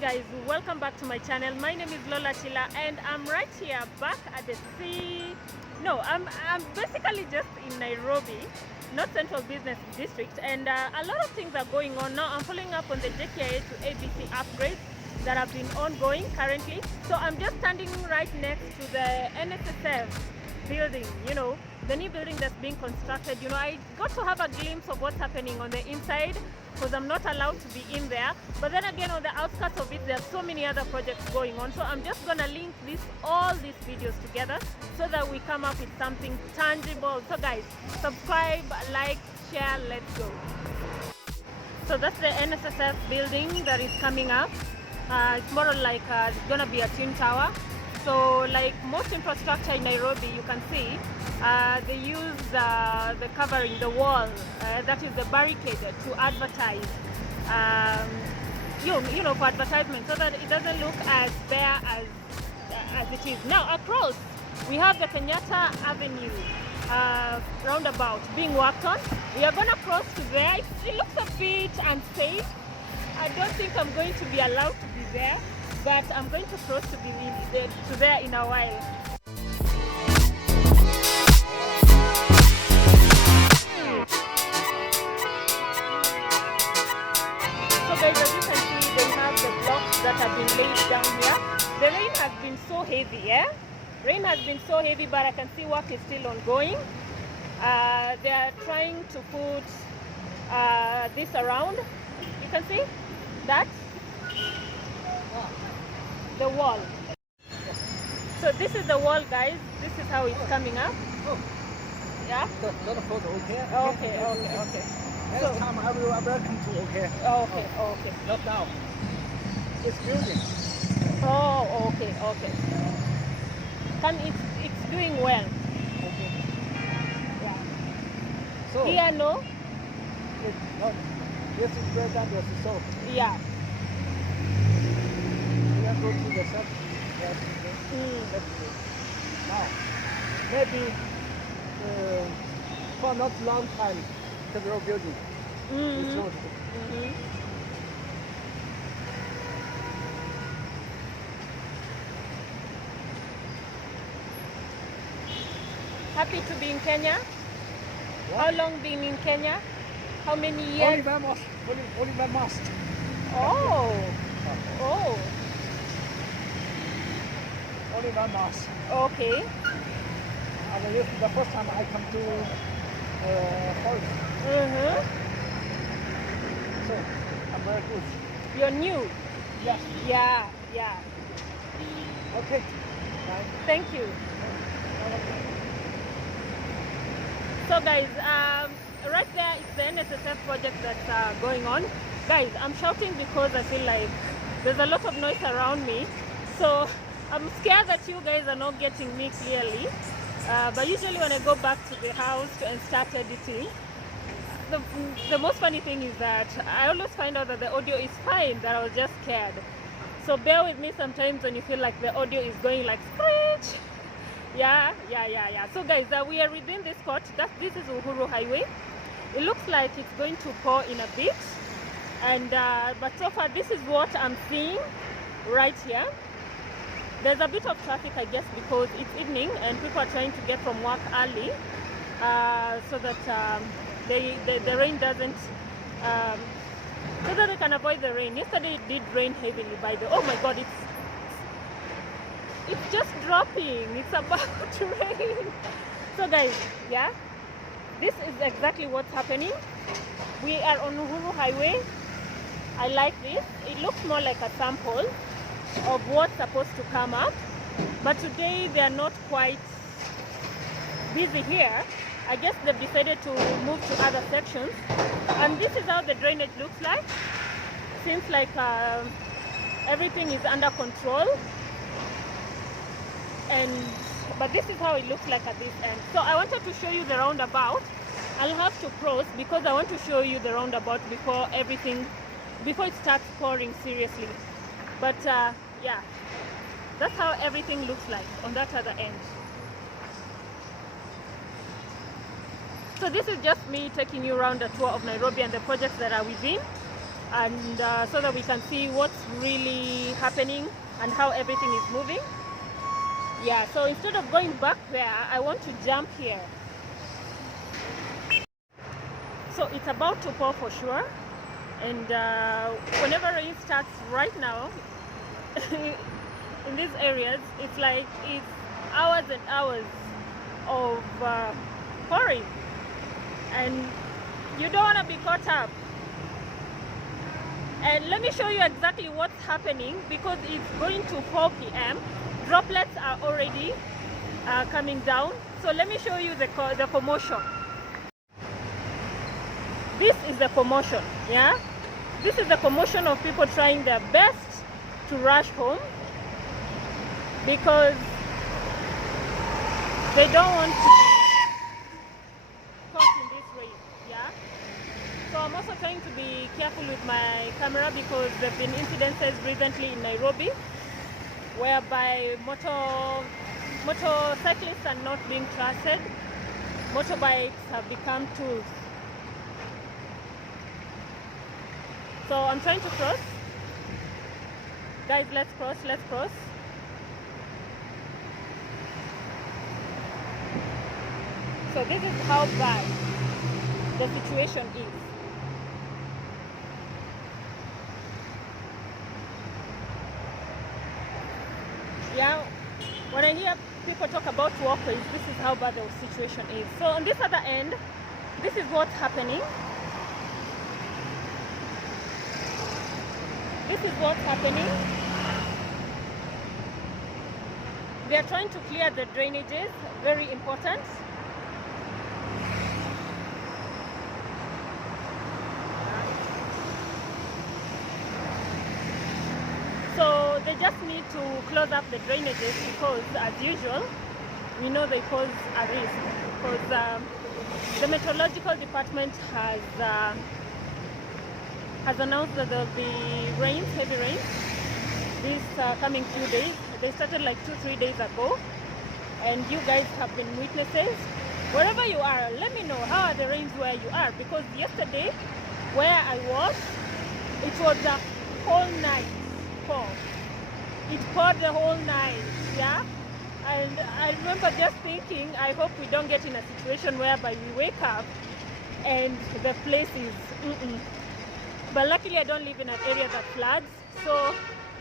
guys, welcome back to my channel. My name is Lola Chila and I'm right here back at the I'm basically just in Nairobi, North Central Business District, and a lot of things are going on now. I'm following up on the JKIA to ABC upgrades that have been ongoing currently. So I'm just standing right next to the NSSF building, the new building that's being constructed. I got to have a glimpse of what's happening on the inside because I'm not allowed to be in there. But then again, on the outskirts of it, there are so many other projects going on. So I'm just gonna link all these videos together so that we come up with something tangible. So guys, subscribe, like, share, let's go. So that's the NSSF building that is coming up. It's more like it's gonna be a twin tower. So like most infrastructure in Nairobi, you can see they use the covering, the wall, that is the barricade to advertise, for advertisement, so that it doesn't look as bare as it is. Now across, we have the Kenyatta Avenue Roundabout being worked on. We are gonna cross to there. It looks a bit unsafe. I don't think I'm going to be allowed to be there, but I'm going to cross to there in a while. So guys, as you can see, they have the blocks that have been laid down here. The rain has been so heavy, Rain has been so heavy, but I can see work is still ongoing. They are trying to put this around. You can see that? The wall. So this is the wall, guys. This is how it's coming up. Oh. Yeah? Not a photo, okay? Okay. Next time I will welcome to, okay? Okay. Not now. It's building. Oh, okay. It's doing well. Okay. Yeah. So Here, no? This is where that was sold. Yeah. Go to the set. Yes. Now, maybe for not long time, the real building. Happy to be in Kenya? What? How long been in Kenya? How many years? Only one month. Oh. Only 1 month. Okay. And this is the first time I come to Florida. So I'm very good. You're new? Yes. Yeah. Okay. Bye. Thank you. So guys, right there is the NSSF project that's going on. Guys, I'm shouting because I feel like there's a lot of noise around me. So I'm scared that you guys are not getting me clearly, but usually when I go back to the house and start editing, the most funny thing is that I always find out that the audio is fine, that I was just scared. So bear with me sometimes when you feel like the audio is going like screech. Yeah. So guys, we are within this court. This is Uhuru Highway. It looks like it's going to pour in a bit, and but so far this is what I'm seeing right here. There's a bit of traffic, I guess, because it's evening and people are trying to get from work early, so that the rain doesn't, so that they can avoid the rain. Yesterday it did rain heavily by the, oh my God, it's just dropping. It's about to rain. So guys, yeah, this is exactly what's happening. We are on Uhuru Highway. I like this. It looks more like a sample of what's supposed to come up, but today they are not quite busy here. I guess they've decided to move to other sections, and this is how the drainage looks like. Seems like everything is under control, but this is how it looks like at this end. So I wanted to show you the roundabout. I'll have to cross because I want to show you the roundabout before it starts pouring seriously. But yeah, that's how everything looks like on that other end. So this is just me taking you around a tour of Nairobi and the projects that are within. and so that we can see what's really happening and how everything is moving. Yeah, so instead of going back there, I want to jump here. So it's about to pour for sure, and whenever rain starts right now in these areas, it's like it's hours and hours of pouring, and you don't want to be caught up. And let me show you exactly what's happening, because it's going to 4 p.m. Droplets are already coming down. So let me show you the commotion. This is the commotion, yeah? This is the commotion of people trying their best to rush home because they don't want to be caught in this rain, yeah? So I'm also trying to be careful with my camera because there have been incidences recently in Nairobi whereby motorcyclists are not being trusted. Motorbikes have become tools. So I'm trying to cross. Guys, let's cross, let's cross. So this is how bad the situation is. Yeah, when I hear people talk about walkways, this is how bad the situation is. So on this other end, this is what's happening. This is what's happening. They are trying to clear the drainages, very important. So they just need to close up the drainages because, as usual, we know they pose a risk because the meteorological department has announced that there will be rains, heavy rains, these coming few days. They started like 2-3 days ago, and you guys have been witnesses. Wherever you are, let me know how are the rains where you are, because yesterday where I was, it was the whole night pour. It poured the whole night, yeah? And I remember just thinking, I hope we don't get in a situation whereby we wake up and the place is But luckily I don't live in an area that floods, so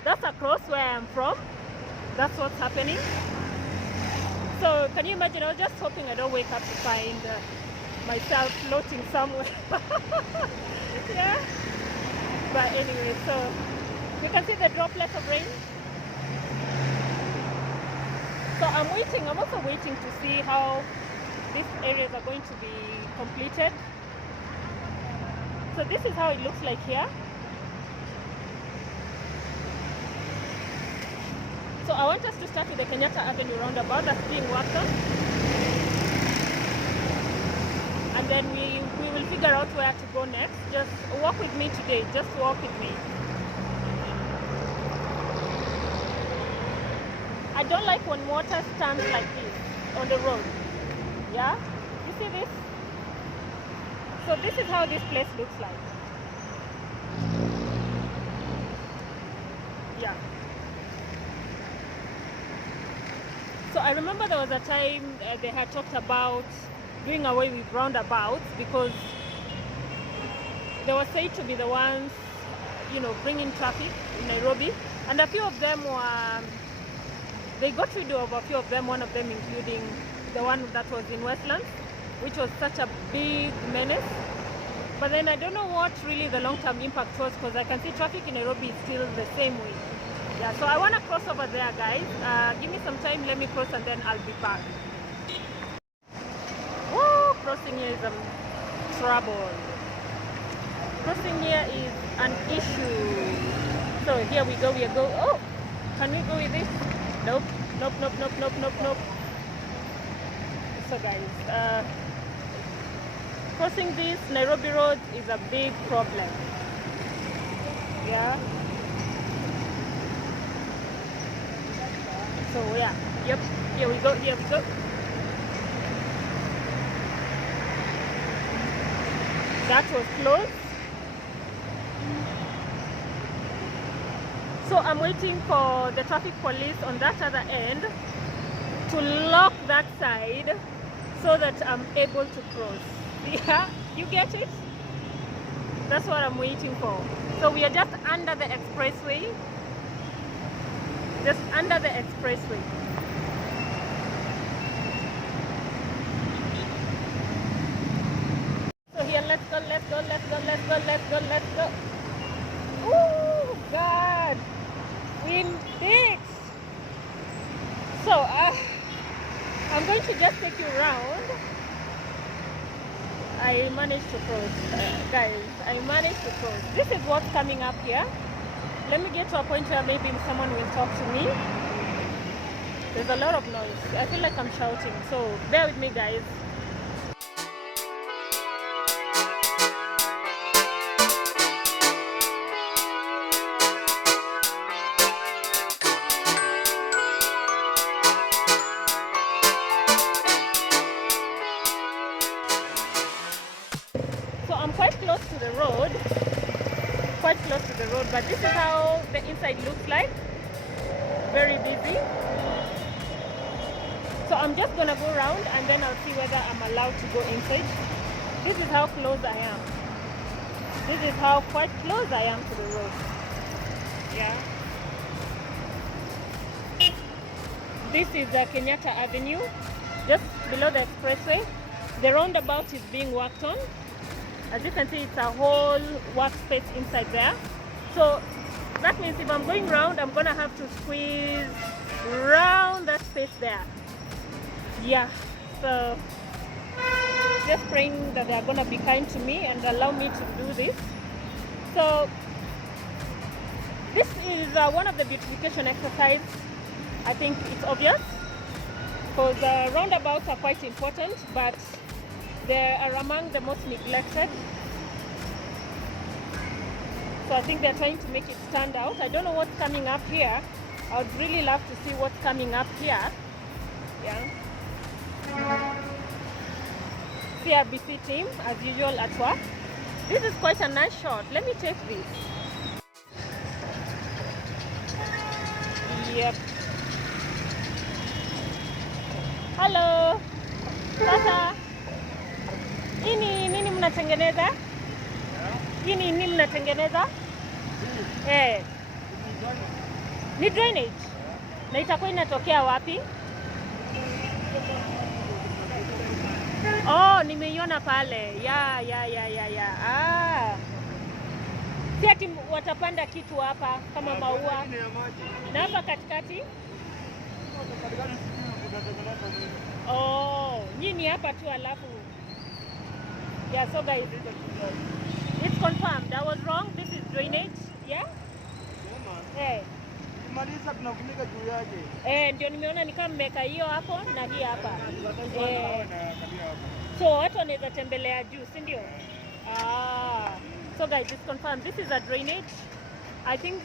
that's across where I am from. That's what's happening. So can you imagine, I was just hoping I don't wake up to find myself floating somewhere. Yeah, but anyway, so you can see the droplets of rain. So I'm also waiting to see how these areas are going to be completed. So this is how it looks like here. So I want us to start with the Kenyatta Avenue Roundabout that's being worked on. And then we will figure out where to go next. Just walk with me today, just walk with me. I don't like when water stands like this on the road. Yeah? You see this? So this is how this place looks like. Yeah. So I remember there was a time they had talked about doing away with roundabouts because they were said to be the ones, you know, bringing traffic in Nairobi. And a few of them were, they got rid of a few of them, one of them including the one that was in Westlands, which was such a big menace. But then I don't know what really the long-term impact was, because I can see traffic in Nairobi is still the same way. Yeah, so I want to cross over there, guys. Give me some time, let me cross and then I'll be back. Woo, crossing here is trouble. Crossing here is an issue. So here we go, Oh, can we go with this? Nope, nope, nope, nope, nope, nope, nope. So guys, crossing this Nairobi road is a big problem. Yeah. So yeah, yep, here we go, here we go. That was close. So I'm waiting for the traffic police on that other end to lock that side so that I'm able to cross. Yeah, you get it? That's what I'm waiting for. So we are just under the expressway. Just under the expressway. So here, let's go, let's go, let's go, let's go, let's go, let's go. Oh God, wind dicks. So I'm going to just take you around. I managed to cross, guys. I managed to cross. This is what's coming up here. Let me get to a point where maybe someone will talk to me. There's a lot of noise. I feel like I'm shouting, so bear with me, guys. So I'm quite close to the road. Quite close to the road, but this is how the inside looks like. Very busy. So I'm just gonna go around and then I'll see whether I'm allowed to go inside. This is how close I am. This is how quite close I am to the road. Yeah. This is the Kenyatta Avenue, just below the expressway. The roundabout is being worked on. As you can see, it's a whole workspace inside there. So that means if I'm going round, I'm gonna have to squeeze round that space there. Yeah, so just praying that they're gonna be kind to me and allow me to do this. So this is one of the beautification exercises. I think it's obvious because roundabouts are quite important, but they are among the most neglected. So I think they're trying to make it stand out. I don't know what's coming up here. I would really love to see what's coming up here. Yeah. CRBC team, as usual, at work. This is quite a nice shot. Let me take this. Yep. Hello. Sasa. Nini mnatengeneza? Nini mnatengeneza? Eh. Ni drainage. Na itakuwa inatokea wapi? Oh, nimeiona pale. Ya. Ah. Si ati watapanda kitu hapa kama maua. Na hapa katikati? Oh, nyinyi hapa tu alafu. Yeah, so guys, it's confirmed. I was wrong. This is drainage. Yeah? Eh. Ndio nimeona ni kama mmeka hiyo hapo na hii hapa. So watu wanaweza tembelea juu, si ndio? So guys, it's confirmed. This is a drainage. I think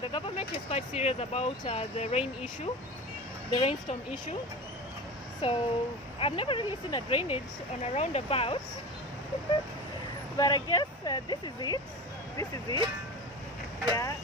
the government is quite serious about the rain issue, the rainstorm issue. So I've never really seen a drainage on a roundabout. But I guess this is it. This is it. Yeah.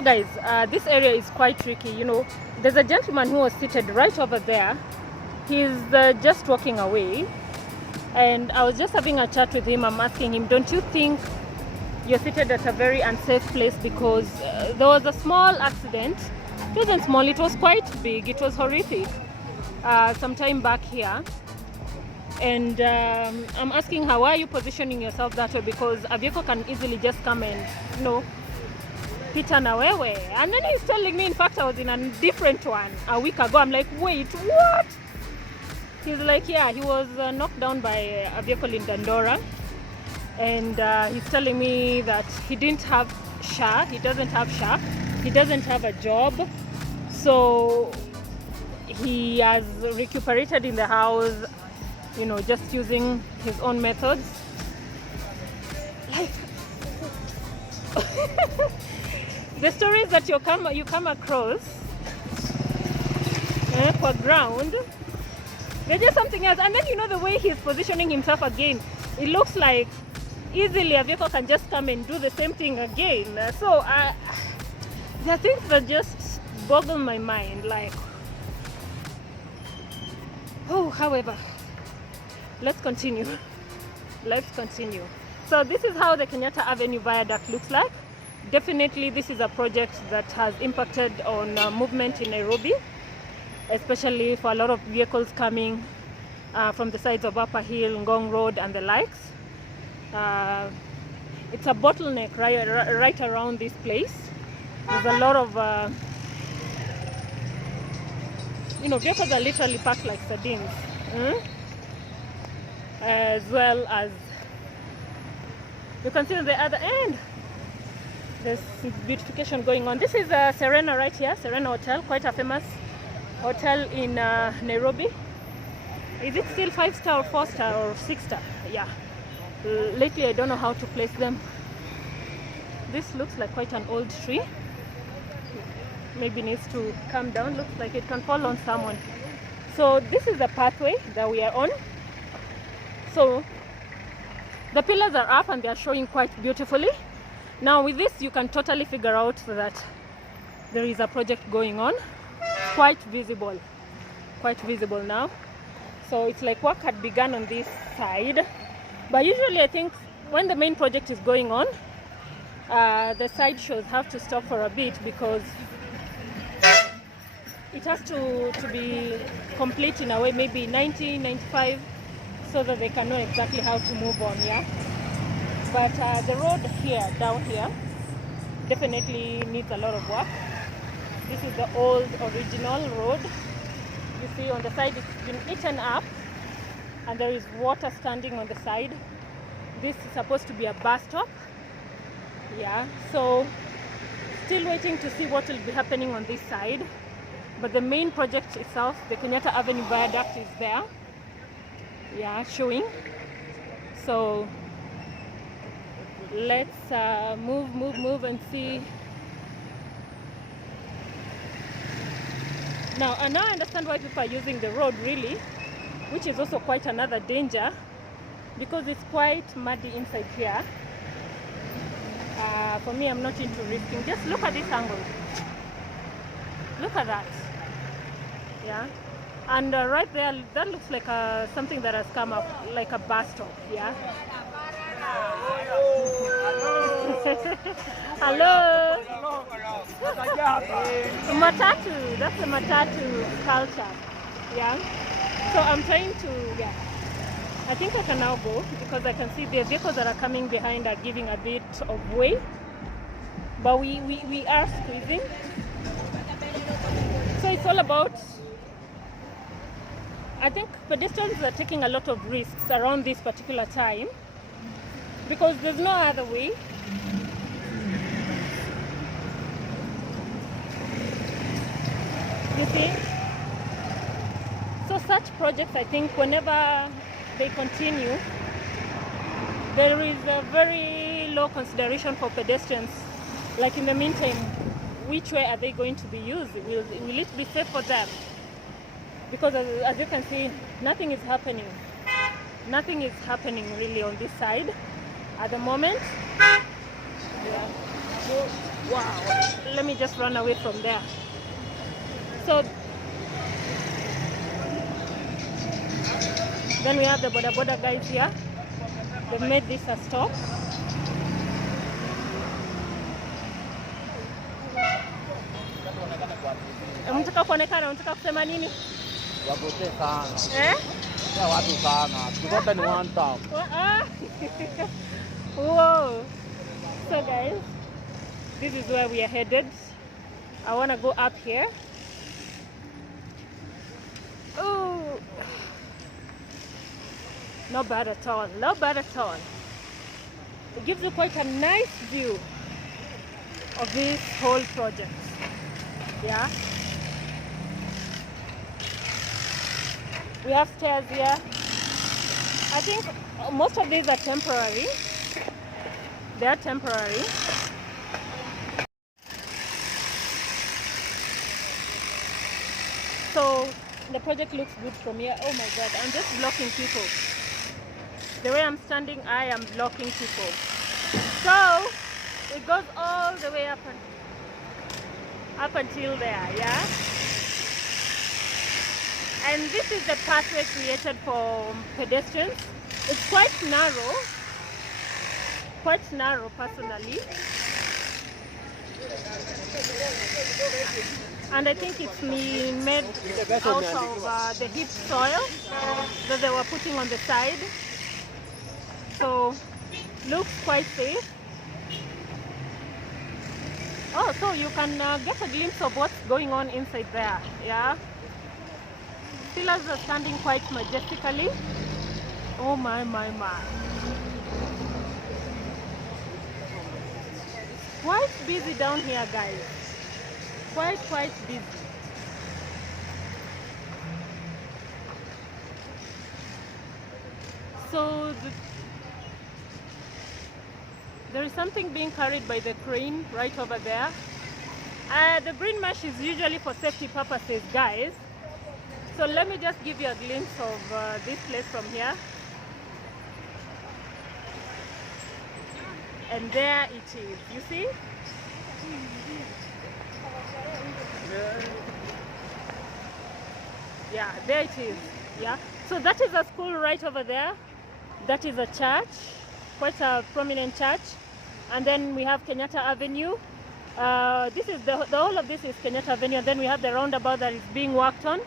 So guys, this area is quite tricky. You know, there's a gentleman who was seated right over there. He's just walking away, and I was just having a chat with him. I'm asking him, don't you think you're seated at a very unsafe place? Because there was a small accident. It wasn't small, it was quite big. It was horrific some time back here. And I'm asking, how are you positioning yourself that way? Because a vehicle can easily just come and, you know, hit an away. And then he's telling me, in fact, I was in a different one a week ago. I'm like, wait, what? He's like, yeah, he was knocked down by a vehicle in Dandora. And he's telling me that he didn't have SHA, he doesn't have SHA, he doesn't have a job. So he has recuperated in the house, you know, just using his own methods. Like, the stories that you come across for ground, they're just something else. And then, you know, the way he's positioning himself again, it looks like easily a vehicle can just come and do the same thing again. So there are things that just boggle my mind. Like, oh, however, let's continue. So this is how the Kenyatta Avenue Viaduct looks like. Definitely this is a project that has impacted on movement in Nairobi, especially for a lot of vehicles coming from the sides of Upper Hill, Ngong Road and the likes. It's a bottleneck right around this place. There's a lot of you know, vehicles are literally packed like sardines. As well as you can see on the other end, there's beautification going on. This is Serena right here, Serena Hotel, quite a famous hotel in Nairobi. Is it still 5-star or 4-star or 6-star? Yeah. Lately I don't know how to place them. This looks like quite an old tree. Maybe needs to come down. Looks like it can fall on someone. So this is the pathway that we are on. So the pillars are up and they are showing quite beautifully. Now with this you can totally figure out that there is a project going on. Quite visible now. So it's like work had begun on this side. But usually I think when the main project is going on, the side shows have to stop for a bit because it has to be complete in a way, maybe 90, 95, so that they can know exactly how to move on, yeah? But the road here, down here, definitely needs a lot of work. This is the old original road. You see on the side it's been eaten up and there is water standing on the side. This is supposed to be a bus stop, yeah? So still waiting to see what will be happening on this side. But the main project itself, the Kenyatta Avenue Viaduct, is there, yeah, showing. So let's move and see. Now I understand why people are using the road, really, which is also quite another danger because it's quite muddy inside here. For me, I'm not into risking. Just look at this angle. Look at that. Yeah, and right there, that looks like something that has come up, like a bus stop. Yeah. Hello. Matatu. That's the matatu culture. Yeah. So I'm trying to. Yeah. I think I can now go because I can see the vehicles that are coming behind are giving a bit of way, but we are squeezing. So it's all about, I think pedestrians are taking a lot of risks around this particular time because there's no other way. You see? So such projects, I think, whenever they continue, there is a very low consideration for pedestrians. Like in the meantime, which way are they going to be used? Will it be safe for them? Because as you can see, nothing is happening. Nothing is happening really on this side at the moment. Yeah. Wow, let me just run away from there. So then we have the boda boda guys here. They've made this a stop. Unataka kuonekana, unataka kusema nini? Wagote sana. Eh? Ya watu sana. Tukote ni one town. Whoa. So guys, this is where we are headed. I want to go up here. Oh, not bad at all, not bad at all. It gives you quite a nice view of this whole project. Yeah, we have stairs here. I think most of these are temporary. They are temporary. So the project looks good from here. Oh my God, I'm just blocking people. The way I'm standing, I am blocking people. So it goes all the way up until there, yeah? And this is the pathway created for pedestrians. It's quite narrow personally. And I think it's made out of the heap soil that they were putting on the side. So looks quite safe. Oh, so you can get a glimpse of what's going on inside there, yeah? Pillars are standing quite majestically. Oh my. Quite busy down here, guys. Quite busy. So there is something being carried by the crane right over there. The green mesh is usually for safety purposes, guys. So let me just give you a glimpse of this place from here. And there it is, you see? Yeah, there it is. Yeah, so that is a school right over there. That is a church, quite a prominent church. And then we have Kenyatta Avenue. This is the whole of this is Kenyatta Avenue. And then we have the roundabout that is being worked on.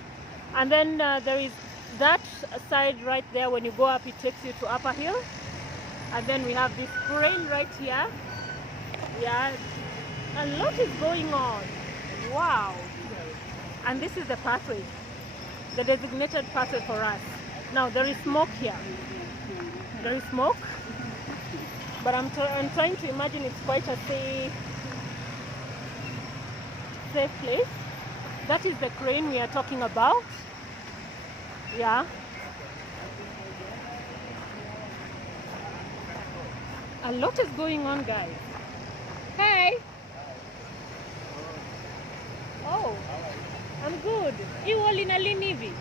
And then there is that side right there. When you go up, it takes you to Upper Hill. And then we have this crane right here. Yeah, a lot is going on. Wow. And this is the pathway, the designated pathway for us. Now there is smoke here. There is smoke, but I'm trying to imagine it's quite a safe place. That is the crane we are talking about. Yeah. A lot is going on, guys. Hey. Oh, I'm good. You all in a lean hivi?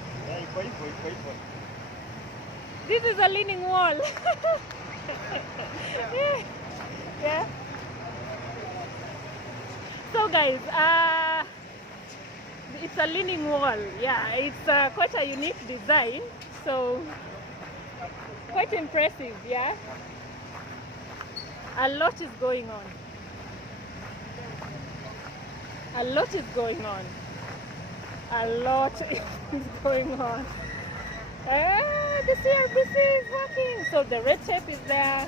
This is a leaning wall. Yeah. So guys, it's a leaning wall. Yeah, it's quite a unique design. So quite impressive. Yeah. A lot is going on. A lot is going on. A lot is going on. The CRBC is working. So the red tape is there.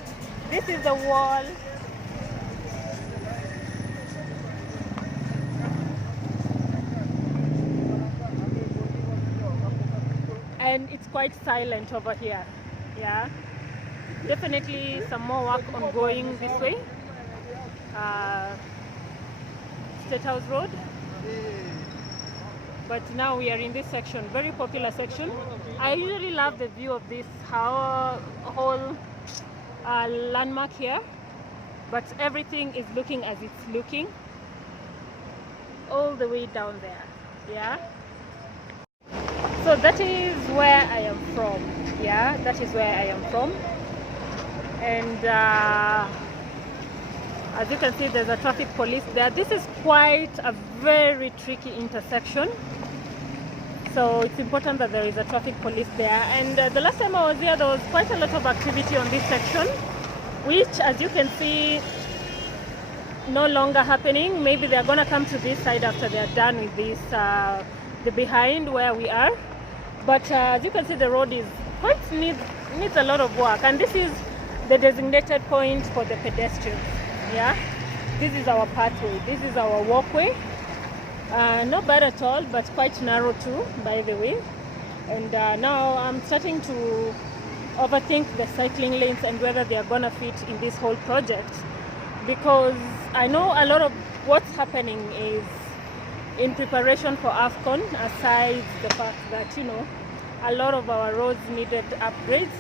This is the wall. And it's quite silent over here. Yeah. Definitely some more work ongoing this way. State House Road. But now we are in this section, very popular section. I usually love the view of this whole landmark here, but everything is looking as it's looking all the way down there. Yeah. So that is where I am from. Yeah, that is where I am from. And As you can see, there's a traffic police there. This is quite a very tricky intersection, so it's important that there is a traffic police there. And the last time I was here, there was quite a lot of activity on this section, which, as you can see, no longer happening. Maybe they're gonna come to this side after they're done with this, the behind where we are. But as you can see, the road is quite needs a lot of work, and this is the designated point for the pedestrians. Yeah, this is our pathway, this is our walkway. Not bad at all, but quite narrow too, by the way. And now I'm starting to overthink the cycling lanes and whether they are gonna fit in this whole project, because I know a lot of what's happening is in preparation for AFCON, aside the fact that, you know, a lot of our roads needed upgrades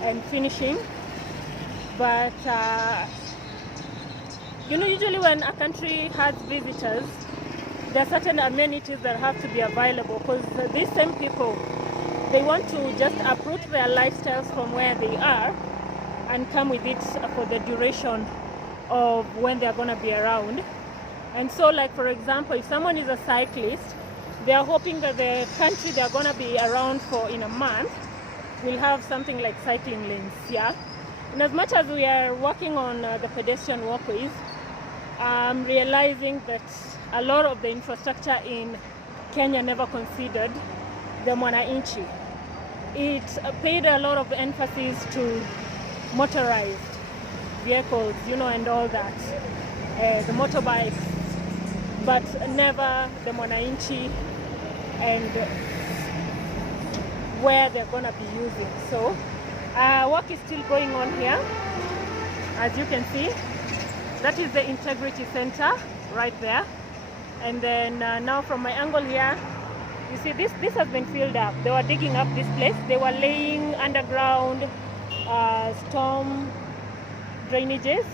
and finishing. But you know, usually when a country has visitors, there are certain amenities that have to be available, because these same people, they want to just uproot their lifestyles from where they are and come with it for the duration of when they're going to be around. And so, like, for example, if someone is a cyclist, they are hoping that the country they're going to be around for in a month will have something like cycling lanes. Yeah. And as much as we are working on the pedestrian walkways, I'm realizing that a lot of the infrastructure in Kenya never considered the mwananchi. It paid a lot of emphasis to motorized vehicles, you know, and all that, the motorbikes, but never the mwananchi and where they're gonna be using. So work is still going on here. As you can see, that is the integrity center right there. And then now from my angle here, you see this has been filled up. They were digging up this place. They were laying underground storm drainages,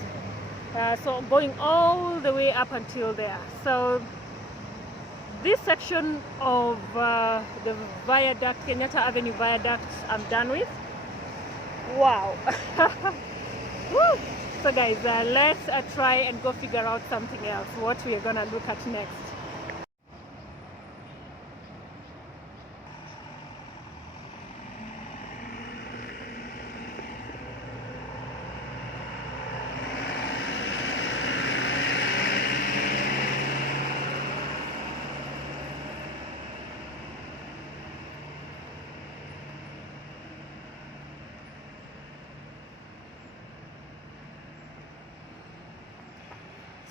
so going all the way up until there. So this section of the viaduct, Kenyatta Avenue Viaduct, I'm done with. Wow. Woo. So guys, let's try and go figure out something else, what we are gonna look at next.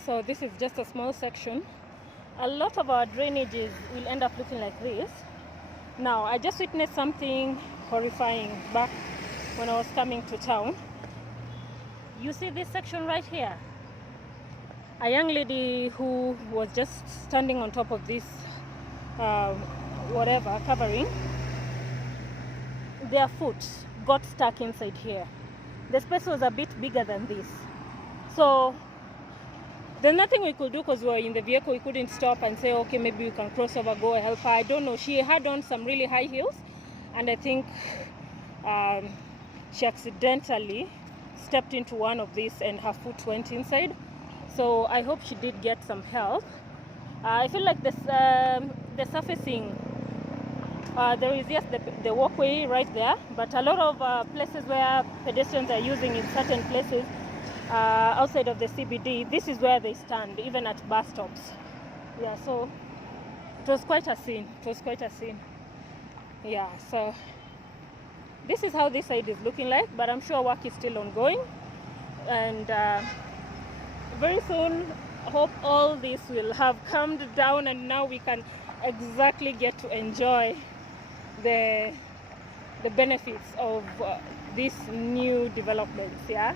So this is just a small section. A lot of our drainages will end up looking like this. Now, I just witnessed something horrifying back when I was coming to town. You see this section right here? A young lady who was just standing on top of this whatever covering, their foot got stuck inside here. The space was a bit bigger than this. So there's nothing we could do, because we were in the vehicle. We couldn't stop and say, okay, maybe we can cross over, go help her. I don't know. She had on some really high heels, and I think she accidentally stepped into one of these and her foot went inside. So I hope she did get some help. I feel like this, the surfacing, there is, yes, the walkway right there, but a lot of places where pedestrians are using in certain places, outside of the CBD, this is where they stand, even at bus stops. Yeah, so it was quite a scene. It was quite a scene. Yeah, so this is how this side is looking like, but I'm sure work is still ongoing. And very soon, hope all this will have calmed down, and now we can exactly get to enjoy the benefits of these new developments. Yeah.